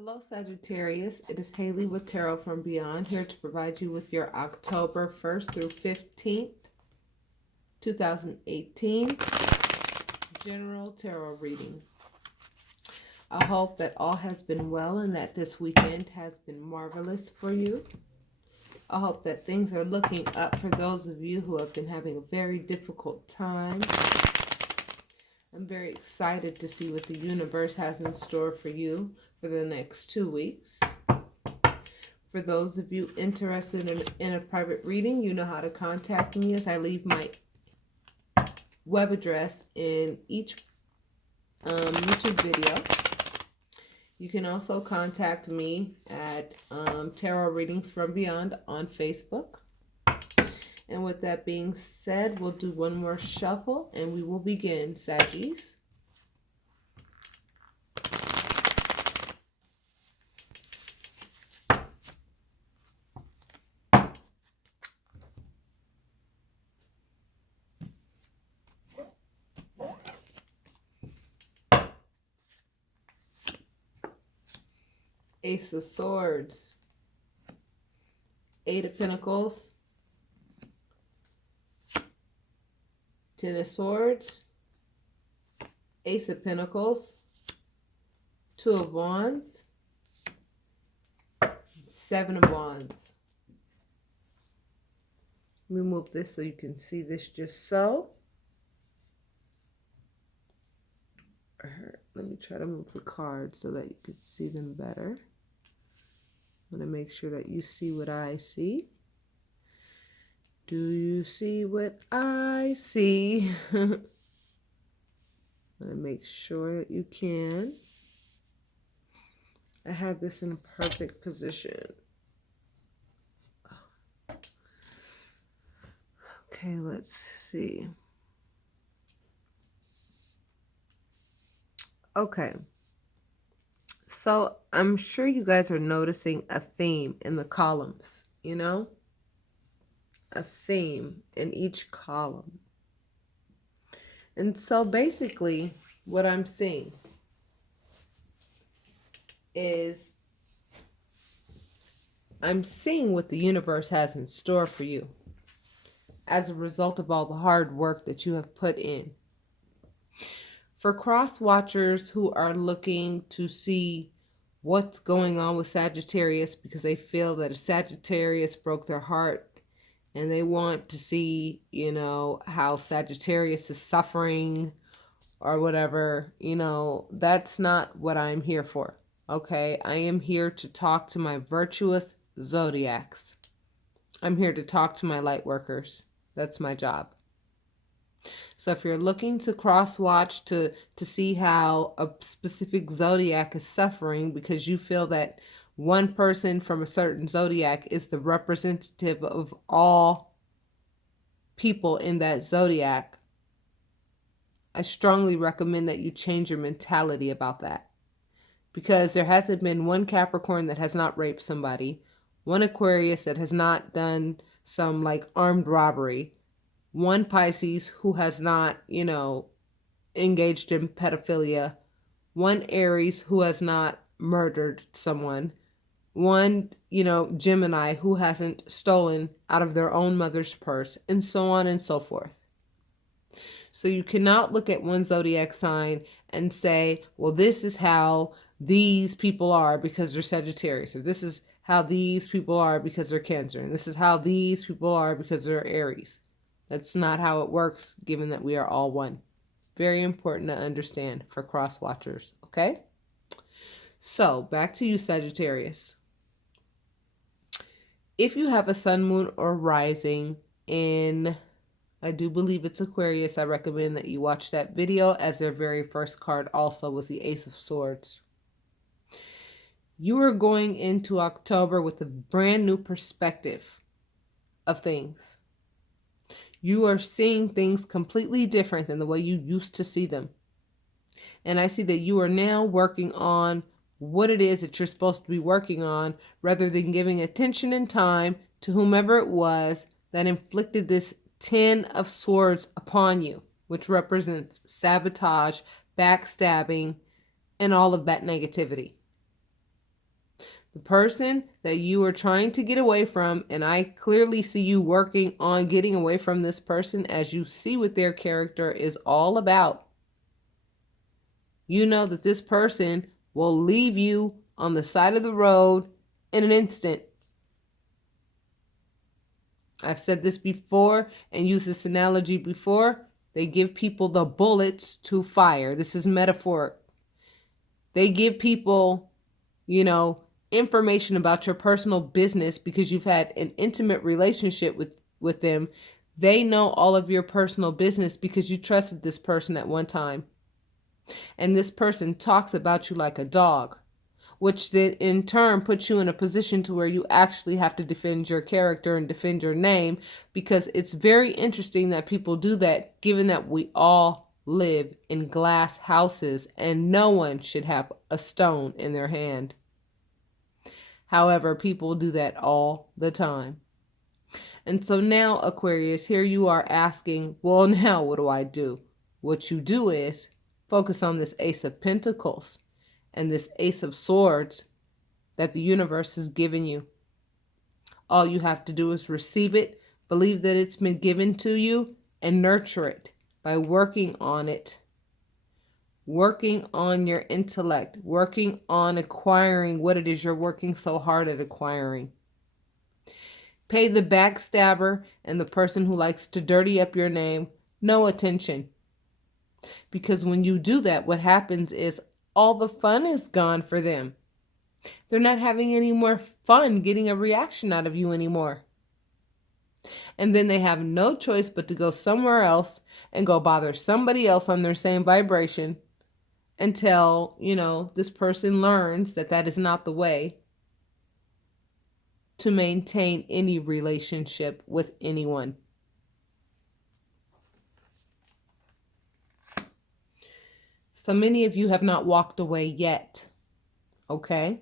Hello, Sagittarius. It is Haley with Tarot from Beyond, here to provide you with your October 1st through 15th, 2018 General Tarot reading. I hope that all has been well and that this weekend has been marvelous for you. I hope that things are looking up for those of you who have been having a very difficult time. I'm very excited to see what the universe has in store for you for the next 2 weeks. For those of you interested in a private reading, you know how to contact me as I leave my web address in each YouTube video. You can also contact me at Tarot Readings from Beyond on Facebook. And with that being said, we'll do one more shuffle and we will begin, Saggies. Ace of Swords, Eight of Pentacles, Ten of Swords, Ace of Pentacles, Two of Wands, Seven of Wands. Let me move this so you can see this just so. Let me try to move the cards so that you can see them better. I'm going to make sure that you see what I see. Do you see what I see? I'm going to make sure that you can. I have this in perfect position. Okay, let's see. Okay. So I'm sure you guys are noticing a theme in the columns, you know? A theme in each column. And so basically what I'm seeing is I'm seeing what the universe has in store for you as a result of all the hard work that you have put in. For cross-watchers who are looking to see what's going on with Sagittarius because they feel that a Sagittarius broke their heart and they want to see, you know, how Sagittarius is suffering or whatever, you know, that's not what I'm here for, okay? I am here to talk to my virtuous zodiacs. I'm here to talk to my light workers. That's my job. So if you're looking to cross-watch to see how a specific zodiac is suffering because you feel that one person from a certain zodiac is the representative of all people in that zodiac, I strongly recommend that you change your mentality about that. Because there hasn't been one Capricorn that has not raped somebody, one Aquarius that has not done some like armed robbery, one Pisces who has not, you know, engaged in pedophilia, one Aries who has not murdered someone, one, you know, Gemini who hasn't stolen out of their own mother's purse, and so on and so forth. So you cannot look at one zodiac sign and say, well, this is how these people are because they're Sagittarius, or this is how these people are because they're Cancer, and this is how these people are because they're Aries. That's not how it works, given that we are all one. Very important to understand for cross-watchers, okay? So, back to you, Sagittarius. If you have a sun, moon, or rising in, I do believe it's Aquarius, I recommend that you watch that video, as their very first card also was the Ace of Swords. You are going into October with a brand new perspective of things. You are seeing things completely different than the way you used to see them. And I see that you are now working on what it is that you're supposed to be working on, rather than giving attention and time to whomever it was that inflicted this 10 of Swords upon you, which represents sabotage, backstabbing, and all of that negativity. The person that you are trying to get away from, and I clearly see you working on getting away from this person as you see what their character is all about. You know that this person will leave you on the side of the road in an instant. I've said this before and used this analogy before. They give people the bullets to fire. This is metaphoric. They give people, information about your personal business because you've had an intimate relationship with them. They know all of your personal business because you trusted this person at one time. And this person talks about you like a dog, which then in turn puts you in a position to where you actually have to defend your character and defend your name, because it's very interesting that people do that, given that we all live in glass houses and no one should have a stone in their hand. However, people do that all the time. And so now, Aquarius, here you are asking, well, now what do I do? What you do is focus on this Ace of Pentacles and this Ace of Swords that the universe has given you. All you have to do is receive it, believe that it's been given to you, and nurture it by working on it. Working on your intellect, working on acquiring what it is you're working so hard at acquiring. Pay the backstabber and the person who likes to dirty up your name no attention. Because when you do that, what happens is all the fun is gone for them. They're not having any more fun getting a reaction out of you anymore. And then they have no choice but to go somewhere else and go bother somebody else on their same vibration until, this person learns that that is not the way to maintain any relationship with anyone. So many of you have not walked away yet, okay?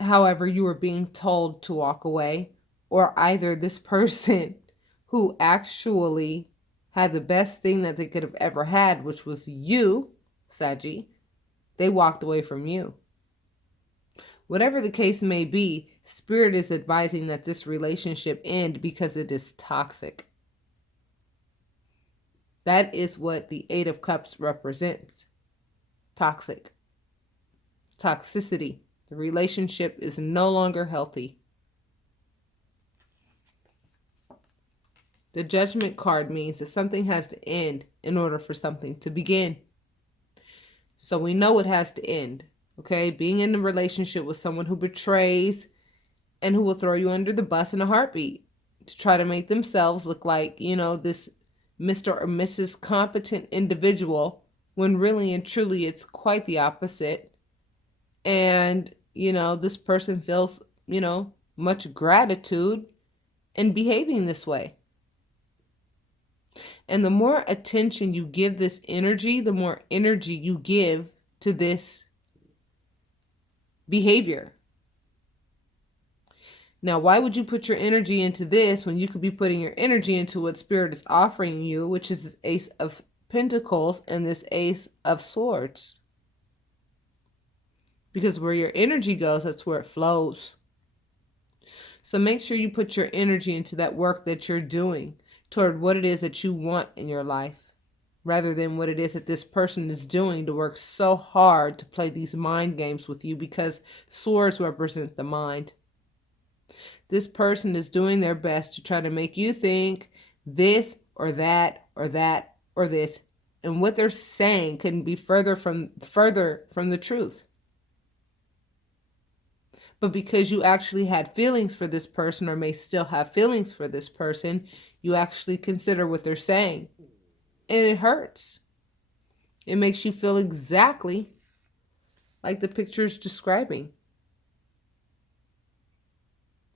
However, you are being told to walk away, or either this person who actually had the best thing that they could have ever had, which was you, Saggy, they walked away from you. Whatever the case may be, Spirit is advising that this relationship end because it is toxic. That is what the Eight of Cups represents. Toxic. Toxicity. The relationship is no longer healthy. The Judgment card means that something has to end in order for something to begin. So we know it has to end. Okay, being in a relationship with someone who betrays and who will throw you under the bus in a heartbeat to try to make themselves look like, this Mr. or Mrs. competent individual, when really and truly it's quite the opposite. And, this person feels, much gratitude in behaving this way. And the more attention you give this energy, the more energy you give to this behavior. Now, why would you put your energy into this when you could be putting your energy into what Spirit is offering you, which is this Ace of Pentacles and this Ace of Swords? Because where your energy goes, that's where it flows. So make sure you put your energy into that work that you're doing toward what it is that you want in your life, rather than what it is that this person is doing to work so hard to play these mind games with you, because swords represent the mind. This person is doing their best to try to make you think this or that or that or this. And what they're saying couldn't be further from the truth. But because you actually had feelings for this person, or may still have feelings for this person, you actually consider what they're saying. And it hurts. It makes you feel exactly like the picture is describing.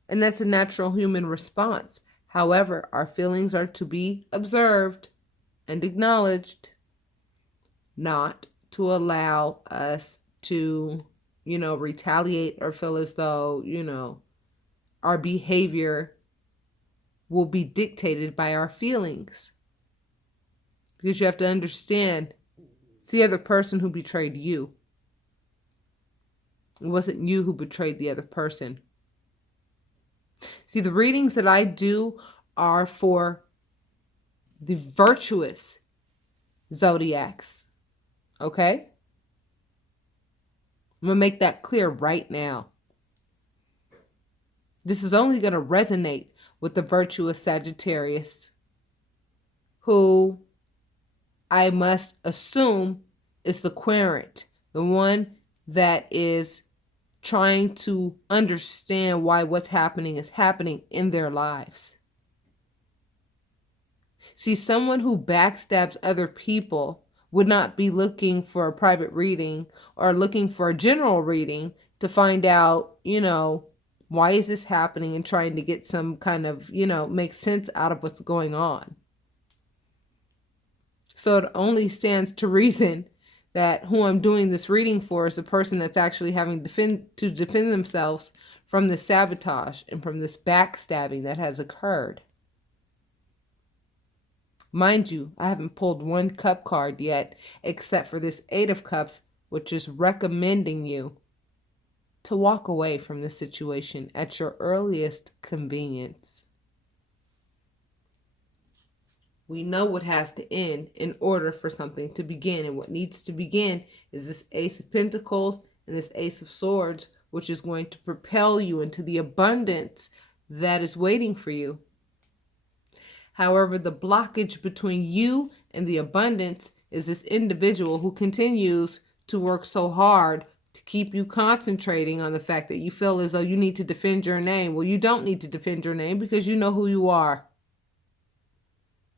And that's a natural human response. However, our feelings are to be observed and acknowledged, not to allow us to, retaliate or feel as though, our behavior will be dictated by our feelings. Because you have to understand, it's the other person who betrayed you. It wasn't you who betrayed the other person. See, the readings that I do are for the virtuous zodiacs. Okay? I'm going to make that clear right now. This is only going to resonate with the virtuous Sagittarius, who I must assume is the querent, the one that is trying to understand why what's happening is happening in their lives. See, someone who backstabs other people would not be looking for a private reading or looking for a general reading to find out, why is this happening, and trying to get some kind of, make sense out of what's going on. So it only stands to reason that who I'm doing this reading for is a person that's actually having to defend themselves from this sabotage and from this backstabbing that has occurred. Mind you, I haven't pulled one cup card yet, except for this 8 of Cups, which is recommending you to walk away from this situation at your earliest convenience. We know what has to end in order for something to begin. And what needs to begin is this Ace of Pentacles and this Ace of Swords, which is going to propel you into the abundance that is waiting for you. However, the blockage between you and the abundance is this individual who continues to work so hard to keep you concentrating on the fact that you feel as though you need to defend your name. Well, you don't need to defend your name because you know who you are.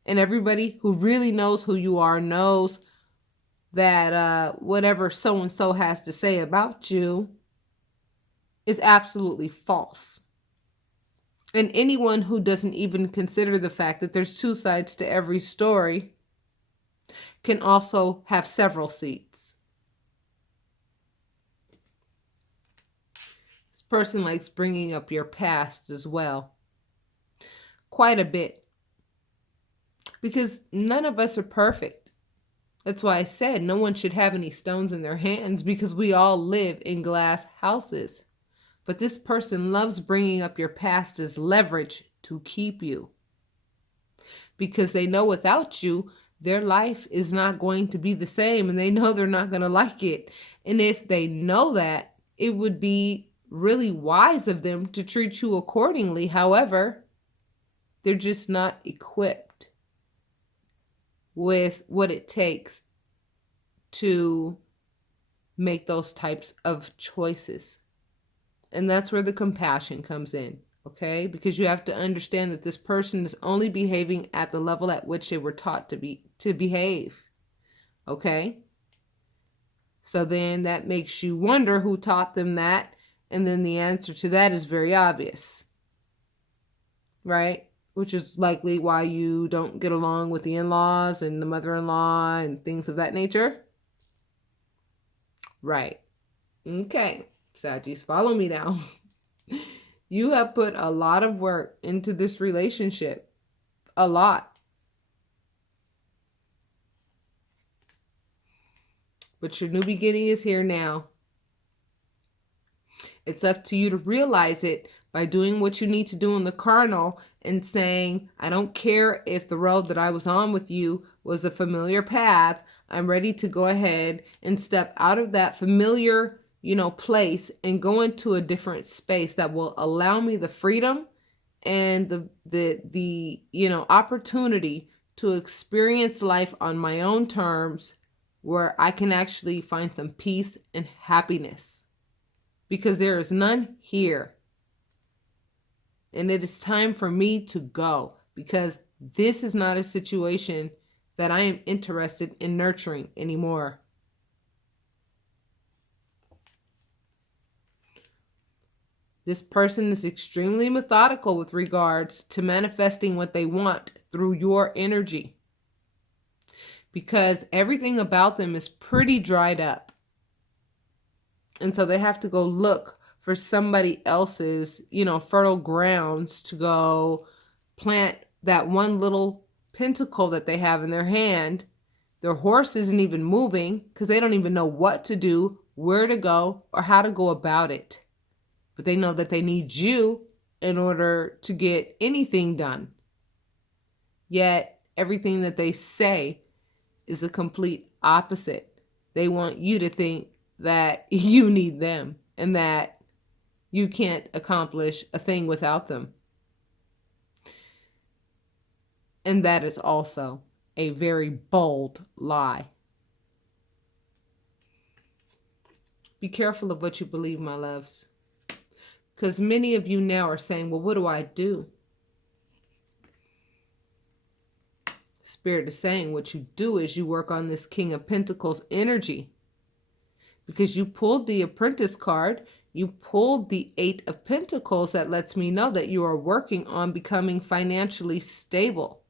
And everybody who really knows who you are knows that whatever so-and-so has to say about you is absolutely false. And anyone who doesn't even consider the fact that there's 2 sides to every story can also have several seats. This person likes bringing up your past as well. Quite a bit. Because none of us are perfect. That's why I said no one should have any stones in their hands, because we all live in glass houses. But this person loves bringing up your past as leverage to keep you. Because they know without you, their life is not going to be the same, and they know they're not going to like it. And if they know that, it would be really wise of them to treat you accordingly. However, they're just not equipped with what it takes to make those types of choices. And that's where the compassion comes in, okay? Because you have to understand that this person is only behaving at the level at which they were taught to behave, okay? So then that makes you wonder who taught them that, and then the answer to that is very obvious, right? Which is likely why you don't get along with the in-laws and the mother-in-law and things of that nature. Right. Okay. Saggies, follow me now. You have put a lot of work into this relationship. A lot. But your new beginning is here now. It's up to you to realize it by doing what you need to do in the carnal and saying, I don't care if the road that I was on with you was a familiar path. I'm ready to go ahead and step out of that familiar, place and go into a different space that will allow me the freedom and the opportunity to experience life on my own terms, where I can actually find some peace and happiness, because there is none here. And it is time for me to go, because this is not a situation that I am interested in nurturing anymore. This person is extremely methodical with regards to manifesting what they want through your energy, because everything about them is pretty dried up. And so they have to go look for somebody else's, fertile grounds to go plant that one little pentacle that they have in their hand. Their horse isn't even moving because they don't even know what to do, where to go or how to go about it. But they know that they need you in order to get anything done. Yet everything that they say is a complete opposite. They want you to think that you need them and that you can't accomplish a thing without them. And that is also a very bold lie. Be careful of what you believe, my loves. Because many of you now are saying, well, what do I do? Spirit is saying what you do is you work on this King of Pentacles energy. Because you pulled the Apprentice card, you pulled the Eight of Pentacles. That lets me know that you are working on becoming financially stable.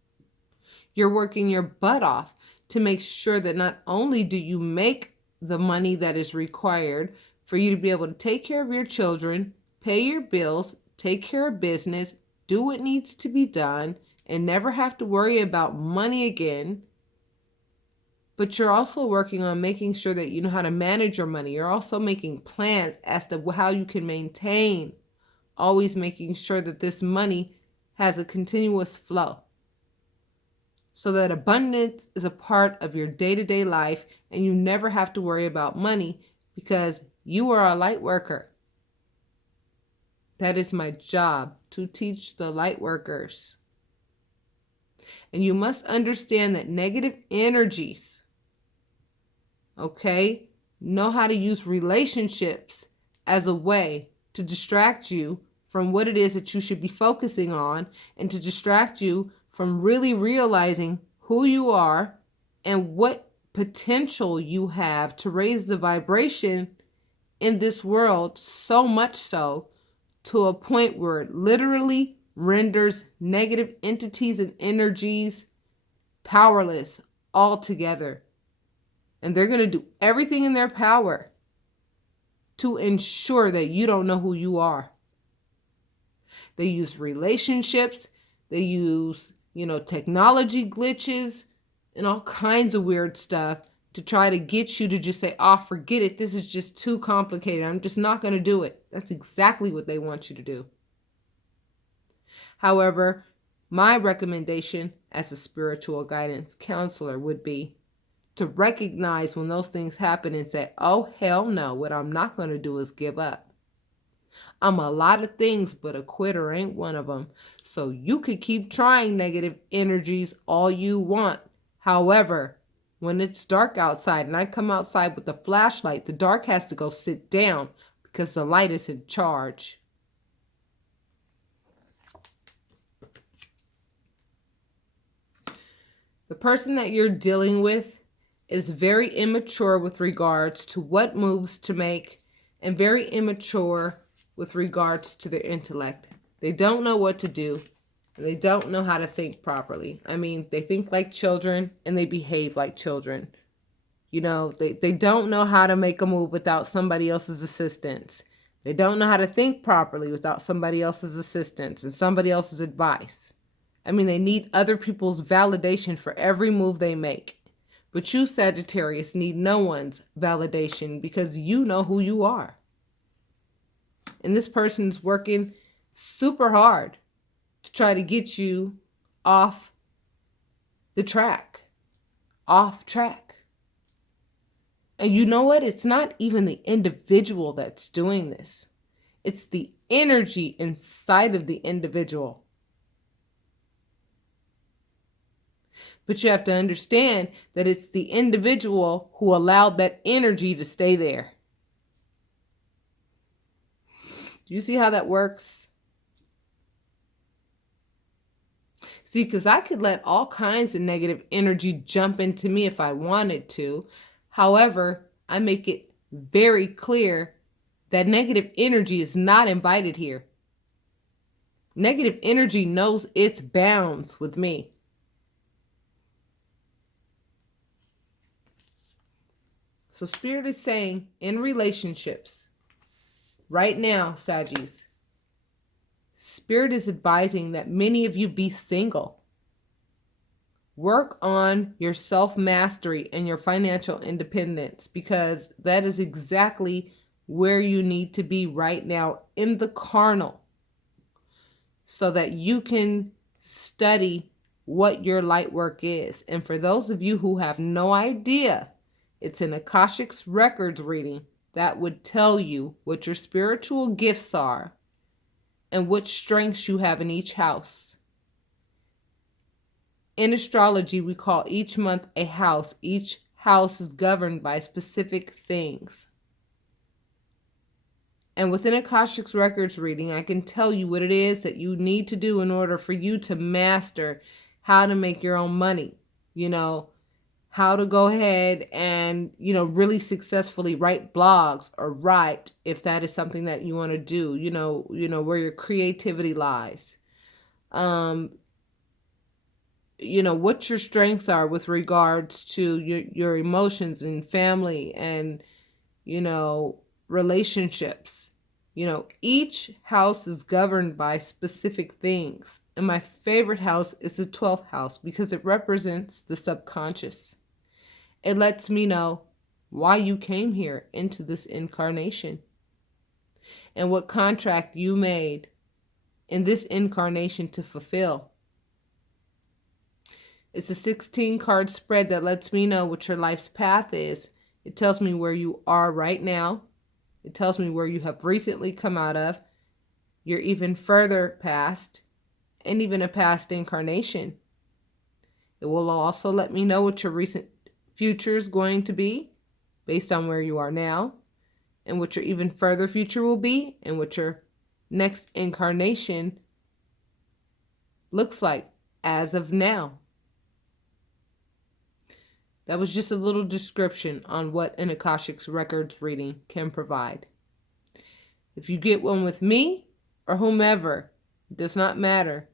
You're working your butt off to make sure that not only do you make the money that is required for you to be able to take care of your children, pay your bills, take care of business, do what needs to be done, and never have to worry about money again. But you're also working on making sure that you know how to manage your money. You're also making plans as to how you can maintain, always making sure that this money has a continuous flow, so that abundance is a part of your day-to-day life and you never have to worry about money because you are a light worker. That is my job, to teach the light workers. And you must understand that negative energies, okay, know how to use relationships as a way to distract you from what it is that you should be focusing on and to distract you from really realizing who you are and what potential you have to raise the vibration in this world, so much so to a point where it literally renders negative entities and energies powerless altogether. And they're going to do everything in their power to ensure that you don't know who you are. They use relationships, they use technology glitches and all kinds of weird stuff to try to get you to just say, oh, forget it. This is just too complicated. I'm just not going to do it. That's exactly what they want you to do. However, my recommendation as a spiritual guidance counselor would be to recognize when those things happen and say, oh, hell no. What I'm not going to do is give up. I'm a lot of things, but a quitter ain't one of them. So you could keep trying negative energies all you want. However, when it's dark outside and I come outside with the flashlight, the dark has to go sit down because the light is in charge. The person that you're dealing with is very immature with regards to what moves to make and very immature with regards to their intellect. They don't know what to do. They don't know how to think properly. I mean, they think like children and they behave like children. They don't know how to make a move without somebody else's assistance. They don't know how to think properly without somebody else's assistance and somebody else's advice. I mean, they need other people's validation for every move they make. But you, Sagittarius, need no one's validation because you know who you are. And this person's working super hard to try to get you off track. And you know what? It's not even the individual that's doing this. It's the energy inside of the individual. But you have to understand that it's the individual who allowed that energy to stay there. Do you see how that works? See, because I could let all kinds of negative energy jump into me if I wanted to. However, I make it very clear that negative energy is not invited here. Negative energy knows its bounds with me. So Spirit is saying in relationships, right now, Saggies, Spirit is advising that many of you be single. Work on your self-mastery and your financial independence, because that is exactly where you need to be right now in the carnal, so that you can study what your light work is. And for those of you who have no idea, it's an Akashic's records reading that would tell you what your spiritual gifts are and which strengths you have in each house. In astrology, we call each month a house. Each house is governed by specific things. And within Akashic's records reading, I can tell you what it is that you need to do in order for you to master how to make your own money. You know, how to go ahead and, really successfully write blogs, or write, if that is something that you want to do, where your creativity lies. What your strengths are with regards to your emotions and family and, relationships. Each house is governed by specific things. And my favorite house is the 12th house because it represents the subconscious. It lets me know why you came here into this incarnation and what contract you made in this incarnation to fulfill. It's a 16-card spread that lets me know what your life's path is. It tells me where you are right now. It tells me where you have recently come out of. You're even further past, and even a past incarnation. It will also let me know what your recent future is going to be based on where you are now, and what your even further future will be, and what your next incarnation looks like as of now. That was just a little description on what an Akashic's records reading can provide. If you get one with me or whomever, it does not matter.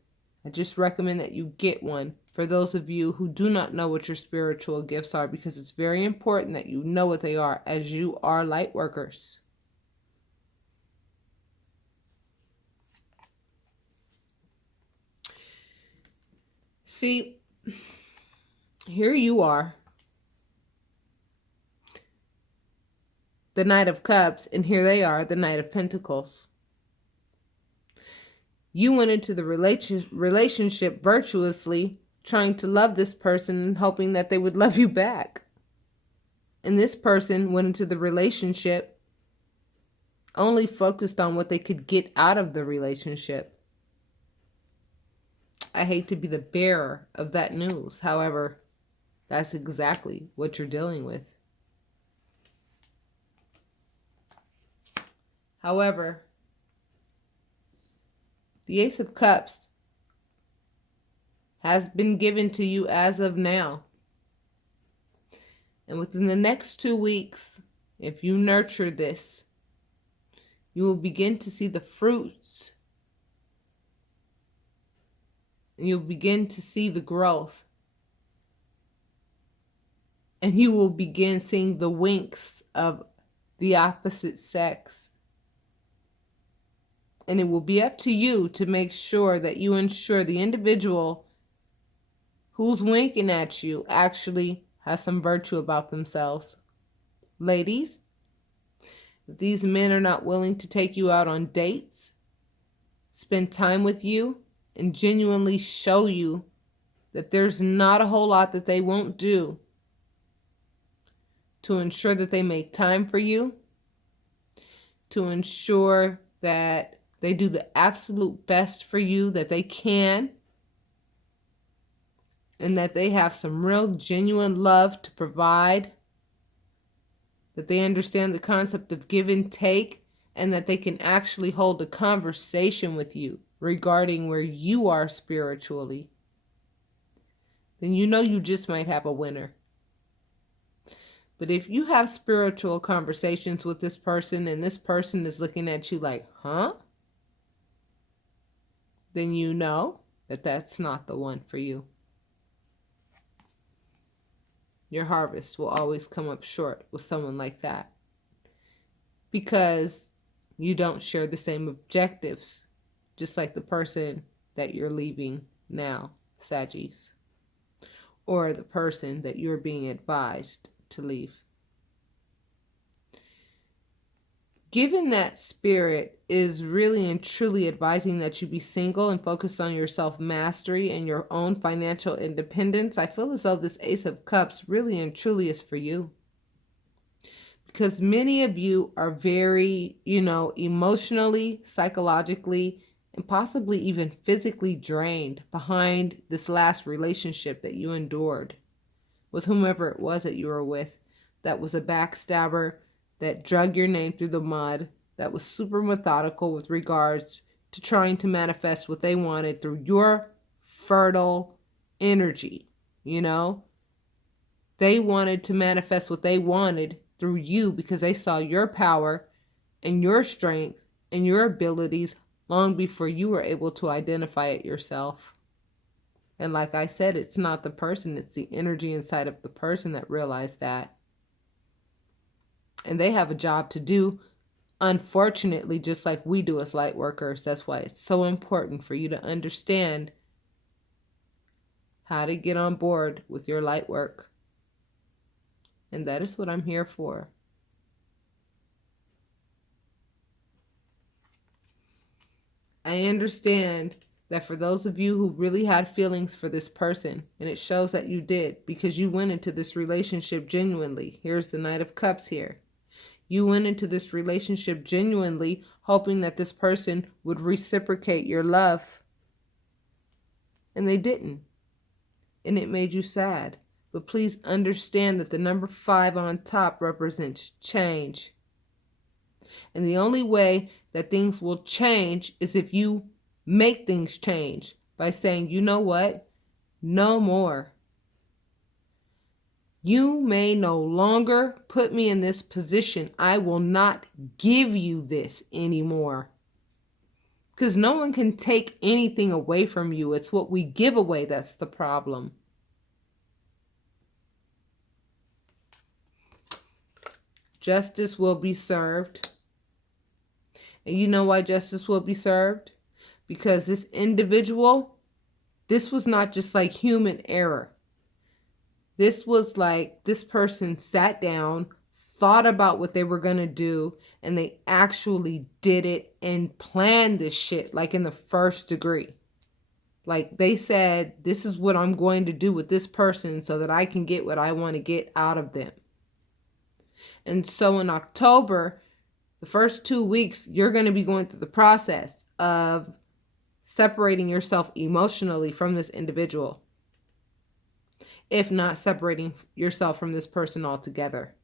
I just recommend that you get one for those of you who do not know what your spiritual gifts are, because it's very important that you know what they are, as you are light workers. See, here you are, the Knight of Cups, and here they are, the Knight of Pentacles. You went into the relationship virtuously, trying to love this person and hoping that they would love you back. And this person went into the relationship only focused on what they could get out of the relationship. I hate to be the bearer of that news. However, that's exactly what you're dealing with. However, the Ace of Cups has been given to you as of now. And within the next 2 weeks, if you nurture this, you will begin to see the fruits. And you'll begin to see the growth. And you will begin seeing the winks of the opposite sex. And it will be up to you to make sure that you ensure the individual who's winking at you actually has some virtue about themselves. Ladies, if these men are not willing to take you out on dates, spend time with you, and genuinely show you that there's not a whole lot that they won't do to ensure that they make time for you, to ensure that they do the absolute best for you that they can, and that they have some real genuine love to provide, that they understand the concept of give and take, and that they can actually hold a conversation with you regarding where you are spiritually, then you know you just might have a winner. But if you have spiritual conversations with this person and this person is looking at you like, huh? Then you know that that's not the one for you. Your harvest will always come up short with someone like that, because you don't share the same objectives, just like the person that you're leaving now, Saggies. or the person that you're being advised to leave. Given that Spirit is really and truly advising that you be single and focus on your self-mastery and your own financial independence, I feel as though this Ace of Cups really and truly is for you. Because many of you are very, emotionally, psychologically, and possibly even physically drained behind this last relationship that you endured with whomever it was that you were with, that was a backstabber, that drug your name through the mud, that was super methodical with regards to trying to manifest what they wanted through your fertile energy. They wanted to manifest what they wanted through you because they saw your power and your strength and your abilities long before you were able to identify it yourself. And like I said, it's not the person, it's the energy inside of the person that realized that. And they have a job to do, unfortunately, just like we do as light workers. That's why it's so important for you to understand how to get on board with your light work. And that is what I'm here for. I understand that for those of you who really had feelings for this person, and it shows that you did because you went into this relationship genuinely. Here's the Knight of Cups here. You went into this relationship genuinely hoping that this person would reciprocate your love. And they didn't. And it made you sad. But please understand that the number 5 on top represents change. And the only way that things will change is if you make things change by saying, you know what? No more. You may no longer put me in this position. I will not give you this anymore. Because no one can take anything away from you. It's what we give away that's the problem. Justice will be served. And you know why justice will be served? Because this individual, this was not just like human error. This was like this person sat down, thought about what they were going to do, and they actually did it and planned this shit like in the first degree. Like they said, this is what I'm going to do with this person so that I can get what I want to get out of them. And so in October, the first 2 weeks, you're going to be going through the process of separating yourself emotionally from this individual, if not separating yourself from this person altogether.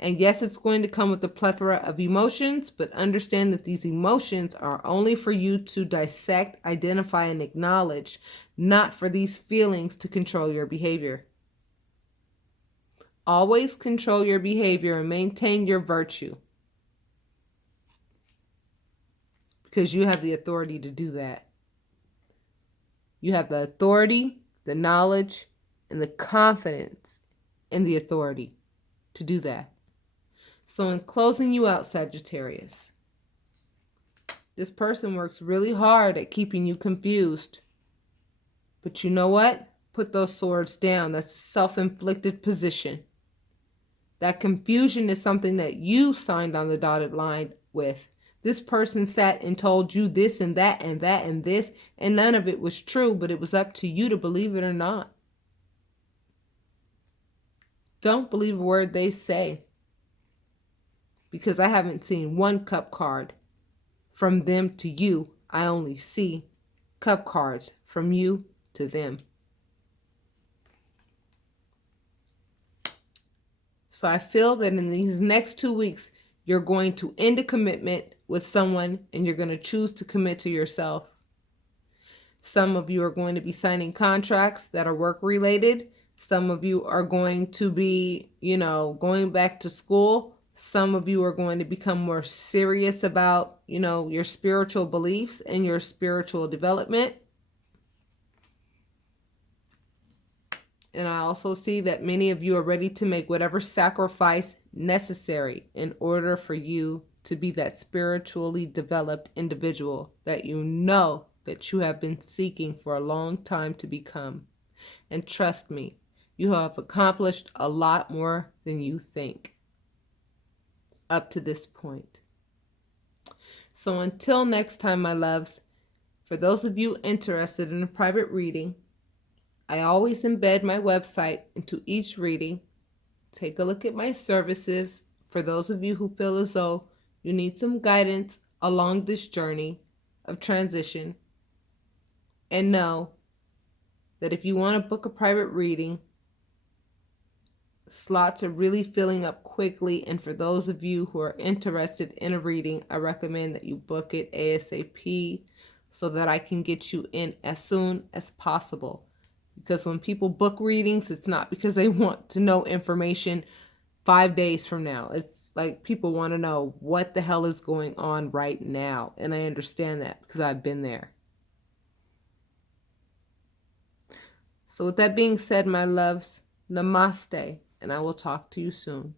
And yes, it's going to come with a plethora of emotions, but understand that these emotions are only for you to dissect, identify, and acknowledge, not for these feelings to control your behavior. Always control your behavior and maintain your virtue, because you have the authority to do that. You have the authority, the knowledge, and the confidence in the authority to do that. So in closing you out, Sagittarius, this person works really hard at keeping you confused. But you know what? Put those swords down. That's a self-inflicted position. That confusion is something that you signed on the dotted line with. This person sat and told you this and that and that and this, and none of it was true, but it was up to you to believe it or not. Don't believe a word they say, because I haven't seen one cup card from them to you. I only see cup cards from you to them. So I feel that in these next 2 weeks, you're going to end a commitment with someone and you're going to choose to commit to yourself. Some of you are going to be signing contracts that are work related. Some of you are going to be, going back to school. Some of you are going to become more serious about, your spiritual beliefs and your spiritual development. And I also see that many of you are ready to make whatever sacrifice necessary in order for you to be that spiritually developed individual that you know that you have been seeking for a long time to become. And trust me, you have accomplished a lot more than you think up to this point. So until next time, my loves, for those of you interested in a private reading, I always embed my website into each reading. Take a look at my services for those of you who feel as though you need some guidance along this journey of transition. And know that if you want to book a private reading, slots are really filling up quickly. And for those of you who are interested in a reading, I recommend that you book it ASAP so that I can get you in as soon as possible. Because when people book readings, it's not because they want to know information 5 days from now. It's like people want to know what the hell is going on right now. And I understand that because I've been there. So with that being said, my loves, namaste, and I will talk to you soon.